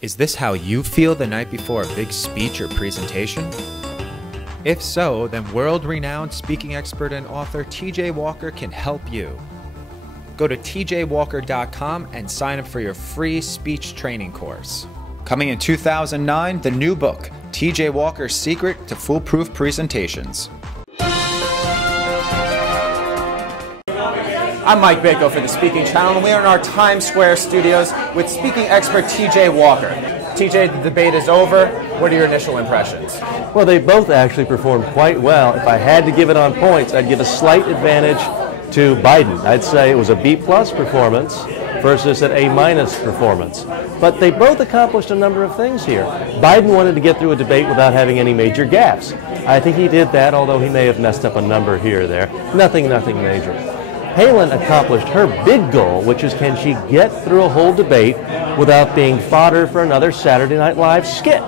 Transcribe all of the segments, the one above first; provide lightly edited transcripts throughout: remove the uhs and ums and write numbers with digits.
Is this how you feel the night before a big speech or presentation? If so, then world-renowned speaking expert and author TJ Walker can help you. Go to tjwalker.com and sign up for your free speech training course. Coming in 2009, the new book, TJ Walker's Secret to Foolproof Presentations. I'm Mike Bako for the Speaking Channel, and we are in our Times Square studios with speaking expert TJ Walker. TJ, the debate is over. What are your initial impressions? Well, they both actually performed quite well. If I had to give it on points, I'd give a slight advantage to Biden. I'd say it was a B+ performance versus an A- performance. But they both accomplished a number of things here. Biden wanted to get through a debate without having any major gaps. I think he did that, although he may have messed up a number here or there. Nothing major. Palin accomplished her big goal, which is can she get through a whole debate without being fodder for another Saturday Night Live skit.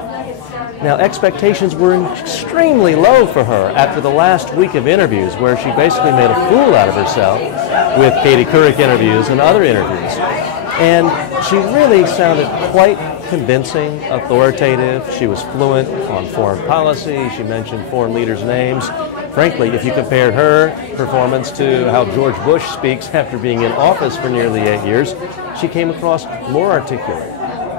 Now, expectations were extremely low for her after the last week of interviews, where she basically made a fool out of herself with Katie Couric interviews and other interviews. And she really sounded quite convincing, authoritative. She was fluent on foreign policy. She mentioned foreign leaders' names. Frankly, if you compared her performance to how George Bush speaks after being in office for nearly 8 years, she came across more articulate,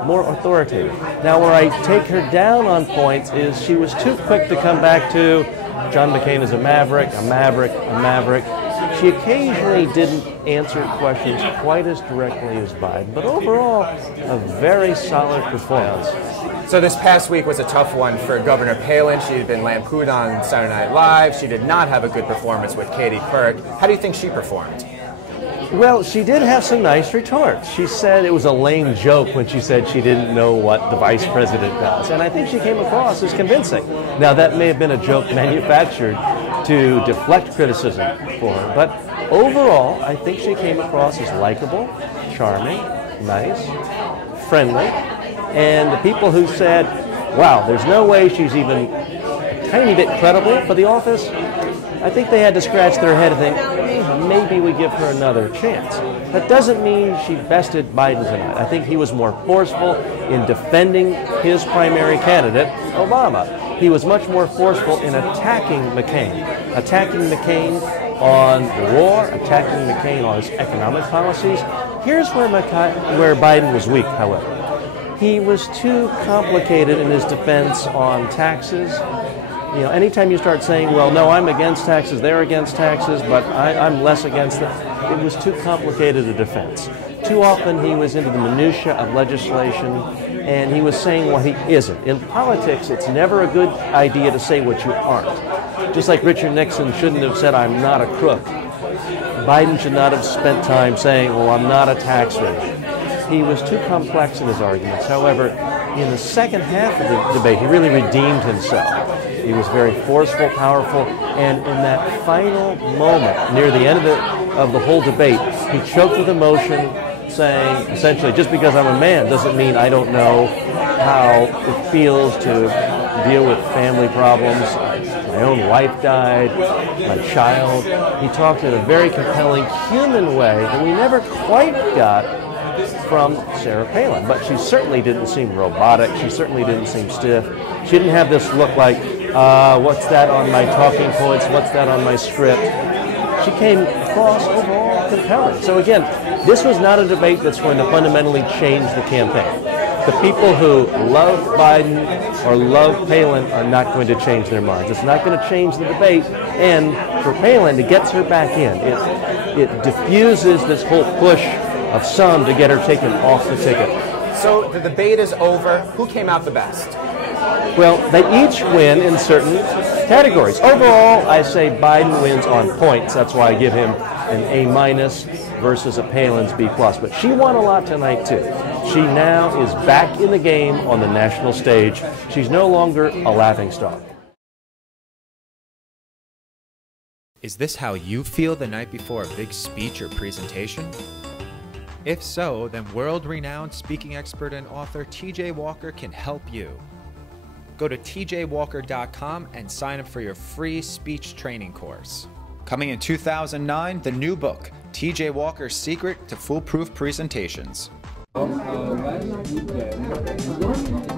more authoritative. Now, where I take her down on points is she was too quick to come back to John McCain is a maverick, a maverick, a maverick. She occasionally didn't answer questions quite as directly as Biden, but overall, a very solid performance. So this past week was a tough one for Governor Palin. She had been lampooned on Saturday Night Live. She did not have a good performance with Katie Couric. How do you think she performed? Well, she did have some nice retorts. She said it was a lame joke when she said she didn't know what the vice president does. And I think she came across as convincing. Now, that may have been a joke manufactured to deflect criticism for her. But overall, I think she came across as likable, charming, nice, friendly. And the people who said, wow, there's no way she's even a tiny bit credible for the office, I think they had to scratch their head and think, maybe we give her another chance. That doesn't mean she bested Biden tonight. I think he was more forceful in defending his primary candidate, Obama. He was much more forceful in attacking McCain on the war, attacking McCain on his economic policies. Here's where Biden was weak, however. He was too complicated in his defense on taxes. You know, anytime you start saying, well, no, I'm against taxes, they're against taxes, but I'm less against them, it was too complicated a defense. Too often he was into the minutia of legislation, and he was saying what he isn't. In politics, it's never a good idea to say what you aren't. Just like Richard Nixon shouldn't have said, I'm not a crook. Biden should not have spent time saying, well, I'm not a tax rate. He was too complex in his arguments. However, in the second half of the debate, he really redeemed himself. He was very forceful, powerful, and in that final moment, near the end of the whole debate, he choked with emotion, saying, essentially, just because I'm a man doesn't mean I don't know how it feels to deal with family problems. My own wife died, my child. He talked in a very compelling human way that we never quite got from Sarah Palin, but she certainly didn't seem robotic. She certainly didn't seem stiff. She didn't have this look like, what's that on my talking points? What's that on my script? She came across overall compelling. So again, this was not a debate that's going to fundamentally change the campaign. The people who love Biden or love Palin are not going to change their minds. It's not going to change the debate. And for Palin, it gets her back in. It diffuses this whole push of some to get her taken off the ticket. So the debate is over. Who came out the best? Well, they each win in certain categories. Overall, I say Biden wins on points. That's why I give him an A- versus a Palin's B+. But she won a lot tonight, too. She now is back in the game on the national stage. She's no longer a laughingstock. Is this how you feel the night before a big speech or presentation? If so, then world-renowned speaking expert and author TJ Walker can help you. Go to tjwalker.com and sign up for your free speech training course. Coming in 2009, the new book, TJ Walker's Secret to Foolproof Presentations. last weekend,